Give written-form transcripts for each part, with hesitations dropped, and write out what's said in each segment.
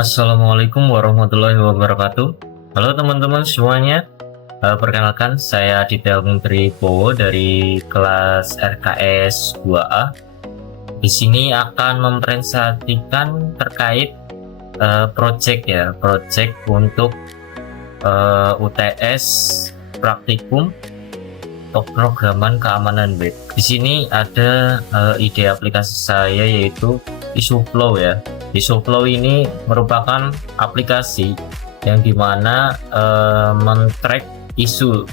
Assalamualaikum warahmatullahi wabarakatuh. Halo teman-teman semuanya. Perkenalkan, saya Aditya Menteri Bowo dari kelas RKS 2A. Di sini akan mempresentasikan terkait project untuk UTS praktikum pemrograman keamanan web. Di sini ada ide aplikasi saya, yaitu ISUflow ya. ISUflow ini merupakan aplikasi yang dimana men-track isu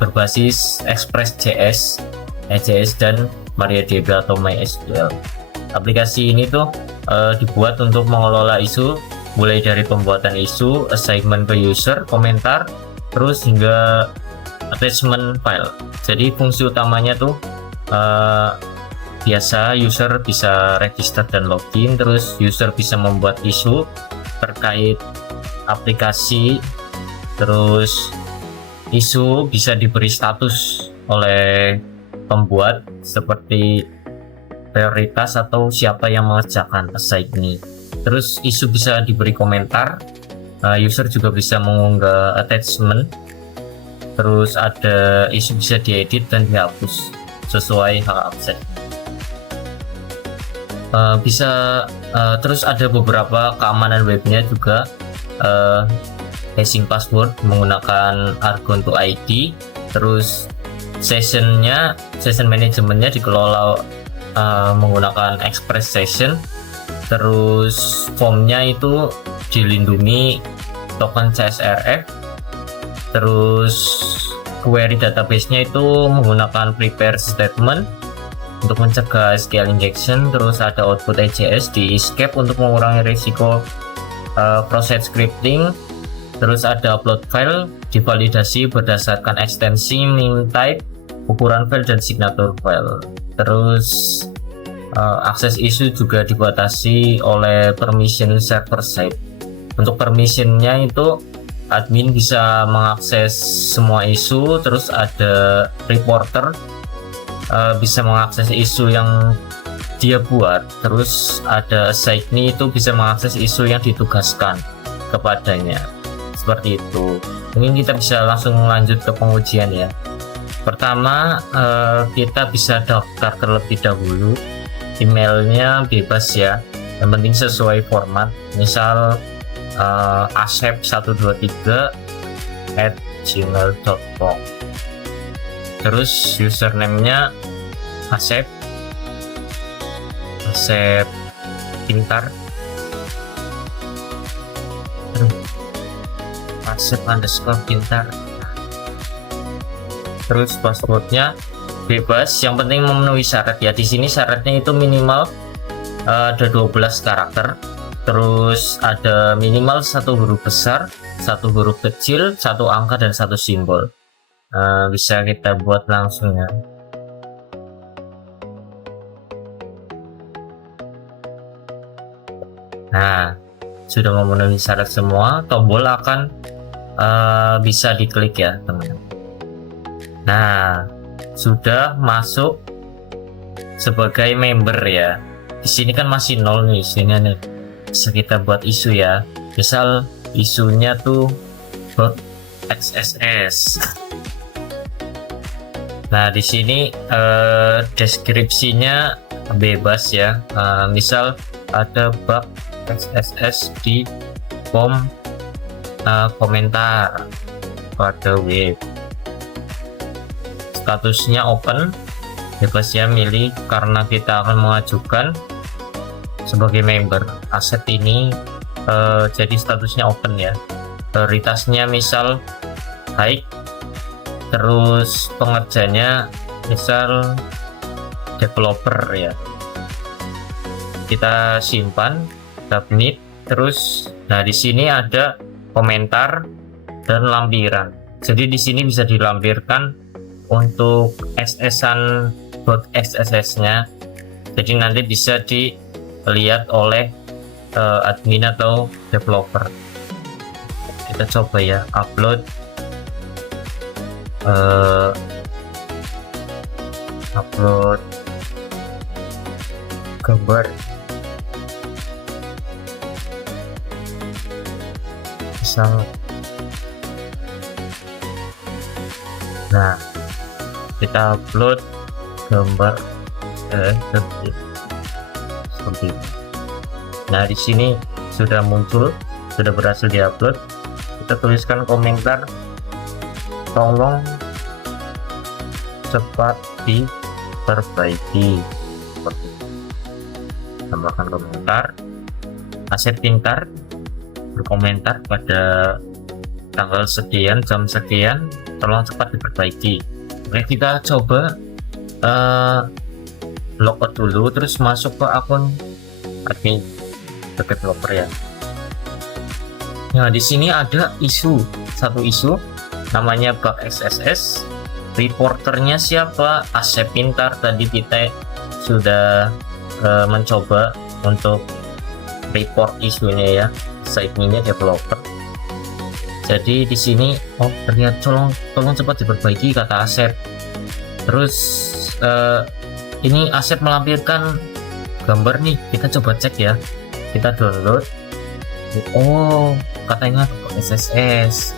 berbasis Express.js, EJS dan MariaDB atau MySQL. Aplikasi ini tuh dibuat untuk mengelola isu, mulai dari pembuatan isu, assignment ke user, komentar, terus hingga attachment file. Jadi fungsi utamanya tuh biasa user bisa register dan login, terus user bisa membuat isu terkait aplikasi, terus isu bisa diberi status oleh pembuat seperti prioritas atau siapa yang mengerjakan assignment. Terus isu bisa diberi komentar, user juga bisa mengunggah attachment, terus ada isu bisa diedit dan dihapus sesuai hak akses. Terus ada beberapa keamanan webnya juga, hashing password menggunakan Argon2ID, terus session manajemennya dikelola menggunakan Express Session, terus formnya itu dilindungi token CSRF, terus query database-nya itu menggunakan prepare statement untuk mencegah SQL injection, terus ada output EJS di escape untuk mengurangi risiko proses scripting, terus ada upload file divalidasi berdasarkan ekstensi min type, ukuran file dan signature file. Terus akses isu juga dibatasi oleh permission server side. Untuk permissionnya itu admin bisa mengakses semua isu, terus ada reporter bisa mengakses isu yang dia buat, terus ada assignee itu bisa mengakses isu yang ditugaskan kepadanya. Seperti itu. Mungkin kita bisa langsung lanjut ke pengujian ya. Pertama, kita bisa daftar terlebih dahulu. Emailnya bebas ya, yang penting sesuai format, misal asep123@gmail.com. Terus username-nya Asep pintar, Asep_pintar. Terus passwordnya bebas, yang penting memenuhi syarat ya. Di sini syaratnya itu minimal ada 12 karakter, terus ada minimal 1 huruf besar, 1 huruf kecil, 1 angka dan 1 simbol. Bisa kita buat langsung ya. Nah, sudah memenuhi syarat semua, tombol akan bisa diklik ya teman-teman. Nah, sudah masuk sebagai member ya. Di sini kan masih 0 nih, sini nih. Bisa kita buat isu ya. Misal isunya tuh .xss. Nah, di sini deskripsinya bebas ya. Misal ada bug XSS di form komentar pada web. Statusnya open, bebas ya milih, karena kita akan mengajukan sebagai member. Aset ini jadi statusnya open ya. Prioritasnya misal high, terus pengerjanya misal developer ya. Kita simpan, submit, terus nah di sini ada komentar dan lampiran. Jadi di sini bisa dilampirkan untuk XSS-nya. Jadi nanti bisa dilihat oleh admin atau developer. Kita coba ya, upload gambar. misal. Nah, kita upload gambar seperti ini. Nah, di sini sudah muncul, sudah berhasil diupload. Kita tuliskan komentar, tolong cepat diperbaiki. Seperti itu. Tambahkan komentar. Aset pintar berkomentar pada tanggal sekian, jam sekian, tolong cepat diperbaiki. Oke, kita coba logout dulu, terus masuk ke akun admin developer ya. Nah, di sini ada satu isu namanya bug XSS. Reporternya siapa? Asep Pintar. Tadi kita sudah mencoba untuk report isunya ya, site-nya developer. Jadi di sini ternyata tolong cepat diperbaiki, kata Asep. Terus ini Asep melampirkan gambar nih, kita coba cek ya, kita download. Katanya SSS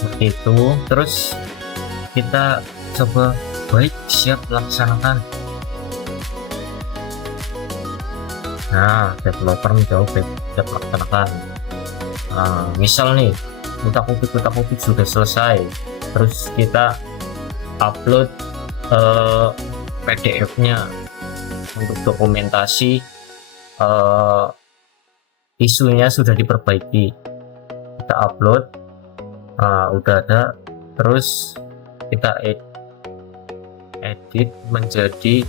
seperti itu. Terus kita coba, baik, siap, laksanakan. Nah, developer menjawab siap, laksanakan. Misal nih, kutak kutik sudah selesai, terus kita upload PDF-nya untuk dokumentasi isunya sudah diperbaiki. Kita upload, udah ada. Terus kita edit menjadi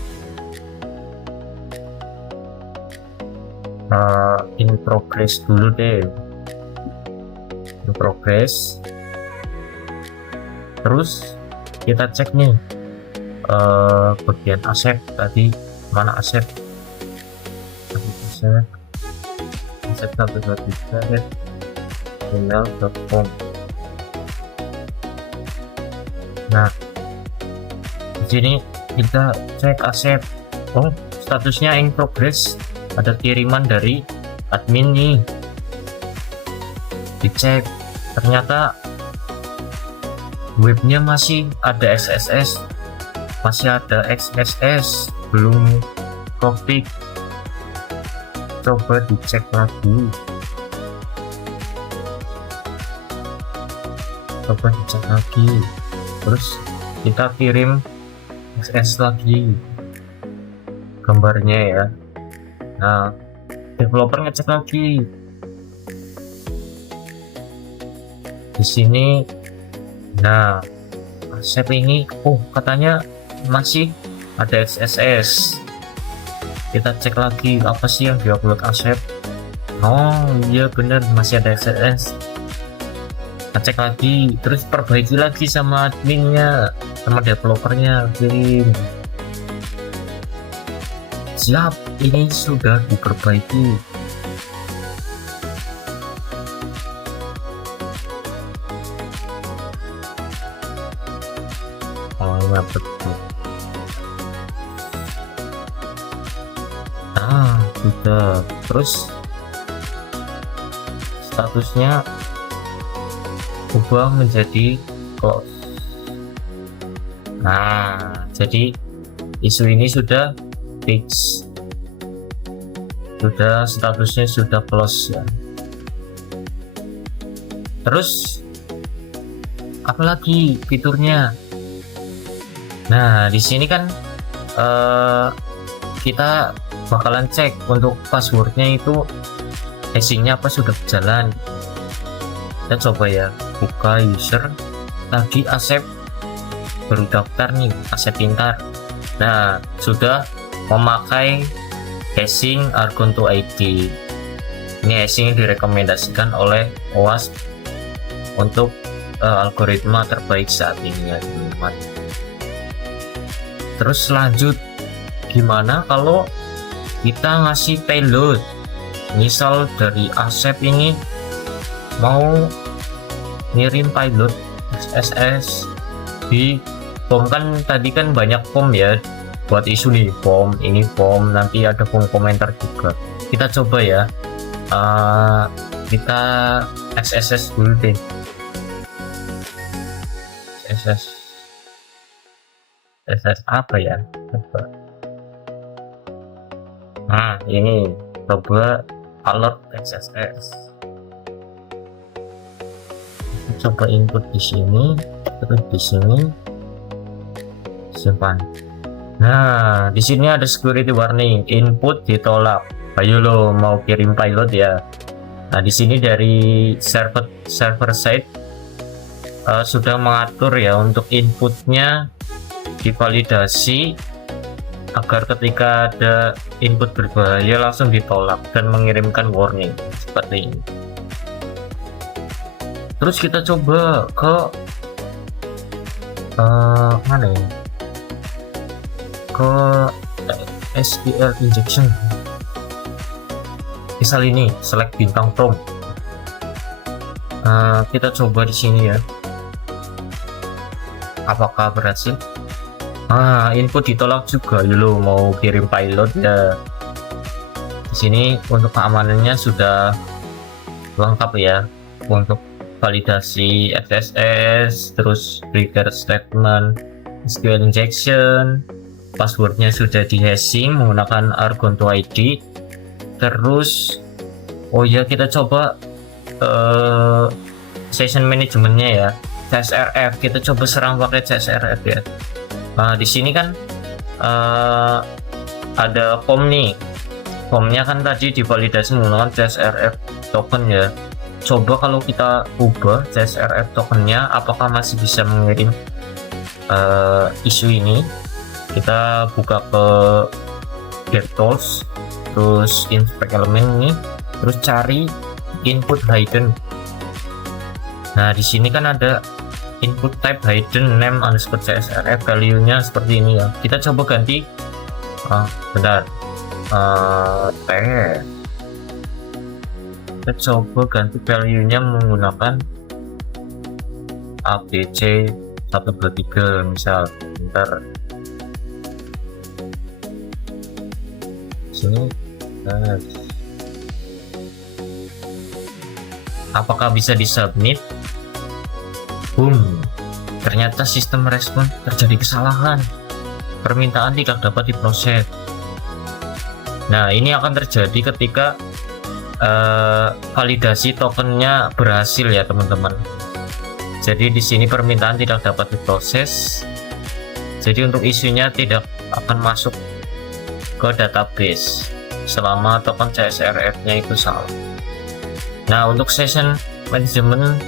in progress dulu deh, in progress. Terus kita cek nih bagian Asep tadi, mana Asep 123@gmail.com. Nah, di sini kita cek Asep, statusnya in progress, ada kiriman dari admin nih. Dicek, ternyata webnya masih ada XSS, masih ada XSS, belum copy. Coba dicek lagi, terus kita kirim XSS lagi gambarnya ya. Nah, developer ngecek lagi di sini. Nah, Asep ini katanya masih ada XSS. Kita cek lagi, apa sih yang diupload Asep? Iya bener, masih ada XSS. Kita cek lagi, terus perbaiki lagi sama adminnya, sama developernya, kirim. Siap, ini sudah diperbaiki. Ya betul. Sudah. Terus statusnya ubah menjadi close. Nah, jadi isu ini sudah fix, sudah statusnya sudah close ya. Terus apalagi fiturnya? Nah, di sini kan kita bakalan cek untuk passwordnya itu hashingnya apa sudah berjalan. Kita coba ya, buka user. Tadi Asep baru daftar nih, Asep Pintar. Nah, sudah memakai hashing Argonto ID. Ini hashing yang direkomendasikan oleh OWASP untuk algoritma terbaik saat ini ya teman-teman. Terus lanjut, gimana kalau kita ngasih payload? Misal dari Asep ini mau ngirim payload XSS di form, kan tadi kan banyak form ya buat isu nih, form ini, form nanti ada form komentar juga. Kita coba ya, Kita XSS dulu deh. XSS apa ya? Coba. Nah, ini coba alert XSS. Coba input di sini, terus di sini simpan. Nah, di sini ada security warning, input ditolak. Ayo lo mau kirim payload ya. Nah, di sini dari server side sudah mengatur ya untuk inputnya divalidasi agar ketika ada input berbahaya langsung ditolak dan mengirimkan warning seperti ini. Terus kita coba ke mana ya, ke SQL injection. Misal ini select bintang from, kita coba di sini ya, apakah berhasil. Input ditolak juga. Lo mau kirim payload ya. Di sini untuk keamanannya sudah lengkap ya, untuk validasi XSS, terus trigger statement, SQL injection, passwordnya sudah di hashing menggunakan Argon2ID. Terus oh ya, kita coba session managementnya ya, CSRF. Kita coba serang pakai CSRF ya. Di sini kan ada form nih, formnya kan tadi divalidasi menggunakan CSRF token ya. Coba kalau kita ubah CSRF tokennya, apakah masih bisa mengirim isu ini. Kita buka ke GetTools, terus inspect element ini, terus cari input hidden. Nah, di sini kan ada input type hidden name underscore CSRF, value-nya seperti ini ya. Kita coba ganti kita coba ganti value-nya menggunakan ABC 123 misal. Bentar, sini apakah bisa disubmit? Boom, ternyata sistem respon terjadi kesalahan, permintaan tidak dapat diproses. Nah, ini akan terjadi ketika validasi tokennya berhasil ya teman-teman. Jadi di sini permintaan tidak dapat diproses, jadi untuk isunya tidak akan masuk ke database selama token CSRF nya itu salah. Nah, untuk session management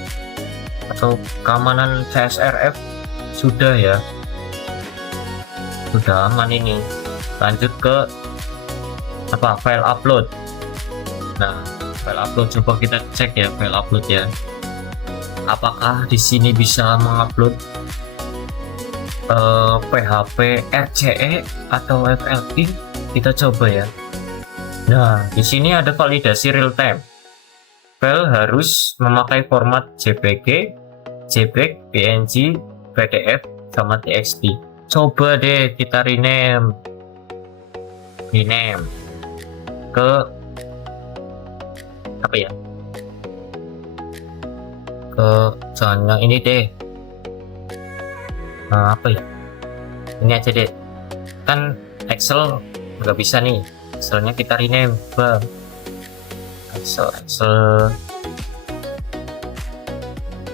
atau keamanan CSRF sudah ya, sudah aman ini. Lanjut ke file upload. Nah, file upload coba kita cek ya, file upload ya, apakah di sini bisa mengupload PHP RCE atau FLP. Kita coba ya. Nah, di sini ada validasi real time. File harus memakai format JPG, JPEG, PNG, PDF, sama TXT. Coba deh kita rename ke apa ya? Ke jangan ini deh. Apa ya? Ini aja deh. Kan Excel nggak bisa nih. Excelnya kita rename ke Excel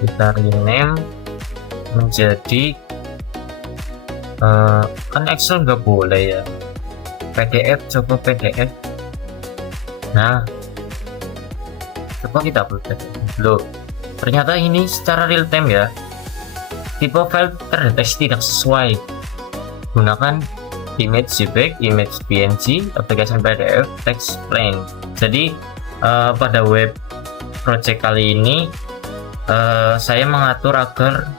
kita rename menjadi kan Excel nggak boleh ya, PDF. Coba PDF. Nah, coba kita buka loh, ternyata ini secara real time ya, tipe file terdeteksi tidak sesuai. Gunakan image JPEG, image PNG, application PDF, text plain. Jadi pada web project kali ini saya mengatur agar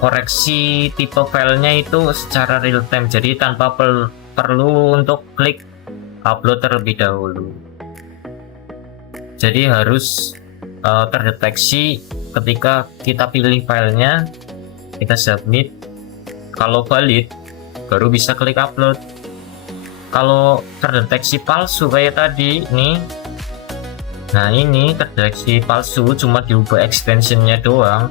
koreksi tipe filenya itu secara real time, jadi tanpa perlu untuk klik upload terlebih dahulu. Jadi harus terdeteksi ketika kita pilih filenya, kita submit, kalau valid baru bisa klik upload. Kalau terdeteksi palsu kayak tadi nih, Nah ini terdeteksi palsu, cuma diubah extensionnya doang.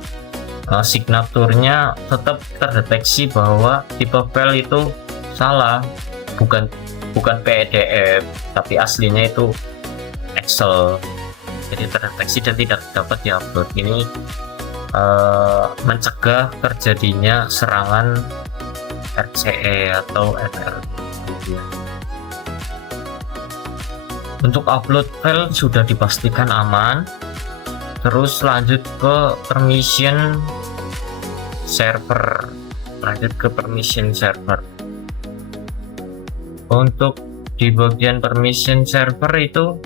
Signaturnya tetap terdeteksi bahwa tipe file itu salah, bukan PDF, tapi aslinya itu Excel. Jadi terdeteksi dan tidak dapat diupload. Ini mencegah terjadinya serangan RCE atau RRQ. Untuk upload file sudah dipastikan aman. Terus lanjut ke permission server. Untuk di bagian permission server itu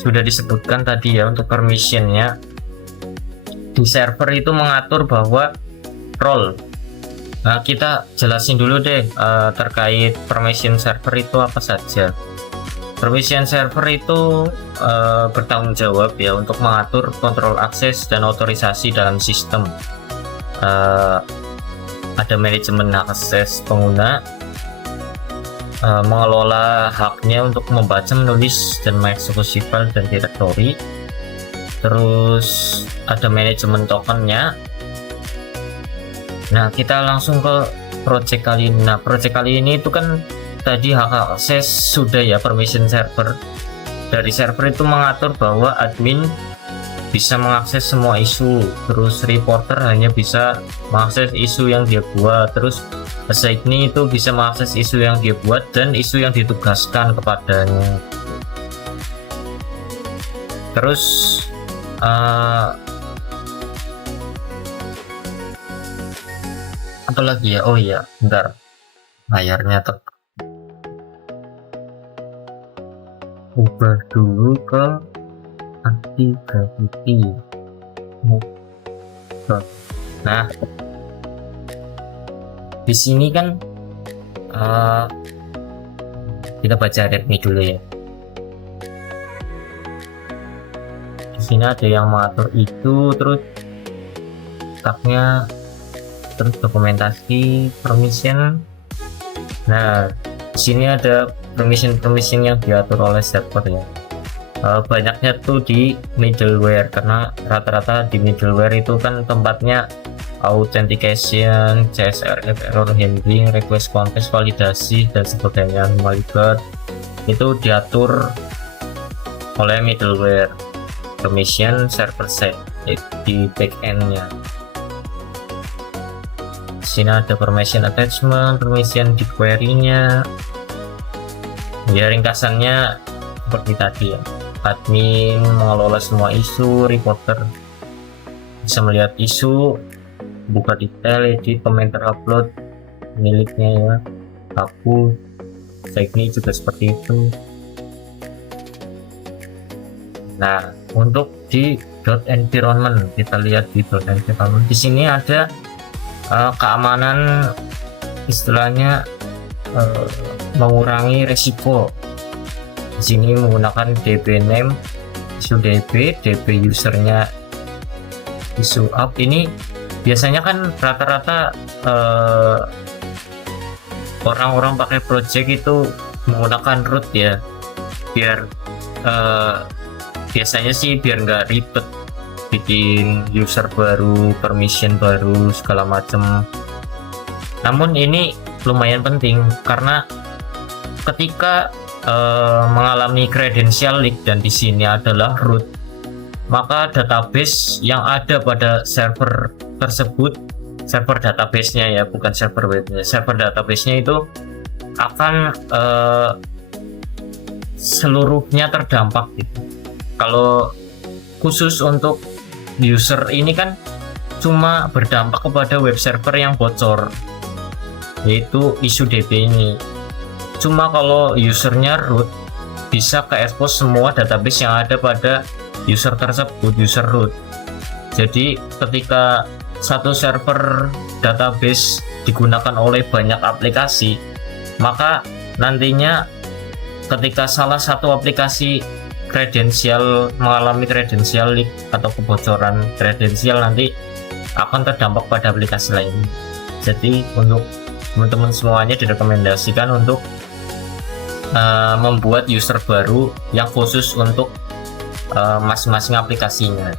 sudah disebutkan tadi ya, untuk permissionnya di server itu mengatur bahwa role. Nah kita jelasin dulu deh terkait permission server itu apa saja. Permission server itu bertanggung jawab ya untuk mengatur kontrol akses dan otorisasi dalam sistem. Ada manajemen akses pengguna, mengelola haknya untuk membaca, menulis, dan mengeksekusi file dan direktori. Terus ada manajemen tokennya. Nah kita langsung ke project kali ini. Nah project kali ini itu kan tadi hak akses sudah ya, permission server. Dari server itu mengatur bahwa admin bisa mengakses semua isu, terus reporter hanya bisa mengakses isu yang dia buat, terus assignee itu bisa mengakses isu yang dia buat dan isu yang ditugaskan kepadanya. Terus apa lagi ya, oh iya bentar, layarnya ubah dulu ke anti gravity. Nah di sini kan kita baca readme dulu ya. Di sini ada yang mengatur itu, terus tabnya, terus dokumentasi permission. Nah di sini ada permission yang diatur oleh server ya. Banyaknya tuh di middleware, karena rata-rata di middleware itu kan tempatnya authentication, CSRF, error handling, request contest, validasi dan sebagainya, melibat itu diatur oleh middleware. Permission server side di backendnya. Di sini ada permission attachment, permission di query-nya. Ya ringkasannya seperti tadi ya. Admin mengelola semua isu, reporter bisa melihat isu, buka detail, edit, komentar, upload miliknya ya, hapus, teknik juga seperti itu. Nah untuk di .environment, kita lihat di .environment, di sini ada keamanan, istilahnya mengurangi resiko. Di sini menggunakan db name, isu db usernya, isu up. Ini biasanya kan rata-rata orang-orang pakai project itu menggunakan root ya, biar biasanya sih biar nggak ribet bikin user baru, permission baru, segala macam. Namun ini lumayan penting karena ketika mengalami credential leak, dan di sini adalah root, maka database yang ada pada server tersebut, server database-nya ya, bukan server webnya, server database-nya itu akan seluruhnya terdampak gitu. Kalau khusus untuk user ini kan cuma berdampak kepada web server yang bocor, yaitu isu DB ini. Cuma kalau usernya root, bisa ke expose semua database yang ada pada user tersebut, user root. Jadi ketika satu server database digunakan oleh banyak aplikasi, maka nantinya ketika salah satu aplikasi kredensial mengalami kredensial leak atau kebocoran kredensial, nanti akan terdampak pada aplikasi lain. Jadi untuk teman-teman semuanya direkomendasikan untuk membuat user baru yang khusus untuk masing-masing aplikasinya.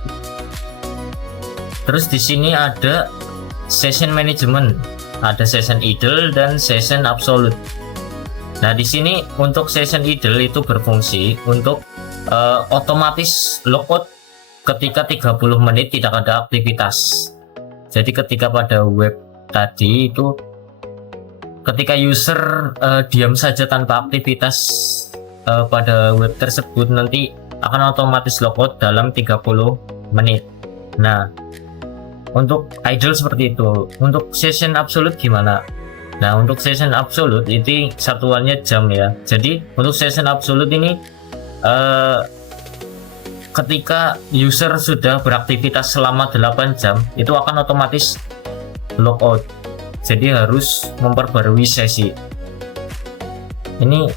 Terus di sini ada session management, ada session idle dan session absolute. Nah, di sini untuk session idle itu berfungsi untuk otomatis logout ketika 30 menit tidak ada aktivitas. Jadi ketika pada web tadi itu ketika user diam saja tanpa aktivitas pada web tersebut, nanti akan otomatis logout dalam 30 menit. Nah, untuk idle seperti itu. Untuk session absolute gimana? Nah, untuk session absolute itu satuannya jam ya. Jadi untuk session absolute ini ketika user sudah beraktivitas selama 8 jam itu akan otomatis logout. Jadi harus memperbarui sesi. Ini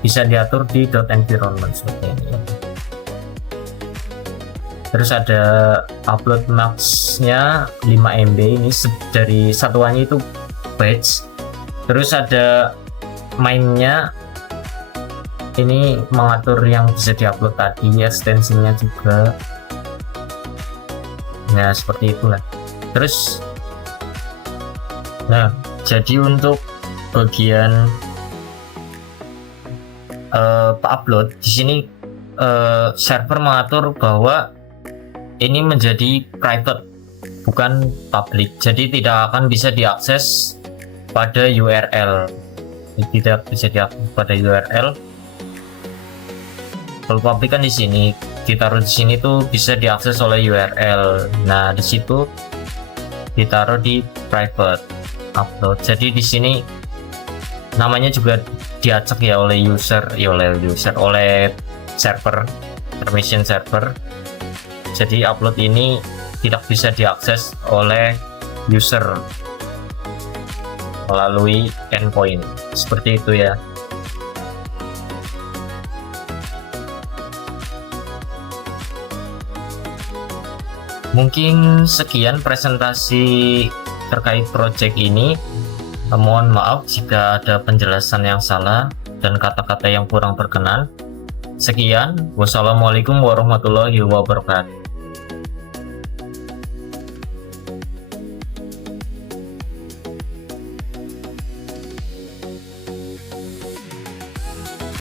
bisa diatur di .environment seperti ini. Terus ada upload max-nya 5 MB, ini dari satuannya itu batch. Terus ada main-nya, ini mengatur yang bisa diupload tadi, ekstensinya juga. Nah, seperti itulah. Terus nah, jadi untuk bagian upload di sini server mengatur bahwa ini menjadi private bukan public, jadi tidak akan bisa diakses pada URL, tidak bisa diakses pada URL. Kalau public kan di sini ditaruh di sini tuh bisa diakses oleh URL. Nah, di situ ditaruh di private upload. Jadi di sini namanya juga diacak ya oleh oleh server, permission server. Jadi upload ini tidak bisa diakses oleh user melalui endpoint, seperti itu ya. Mungkin sekian presentasi terkait project ini. Mohon maaf jika ada penjelasan yang salah dan kata-kata yang kurang berkenan. Sekian, wassalamualaikum warahmatullahi wabarakatuh.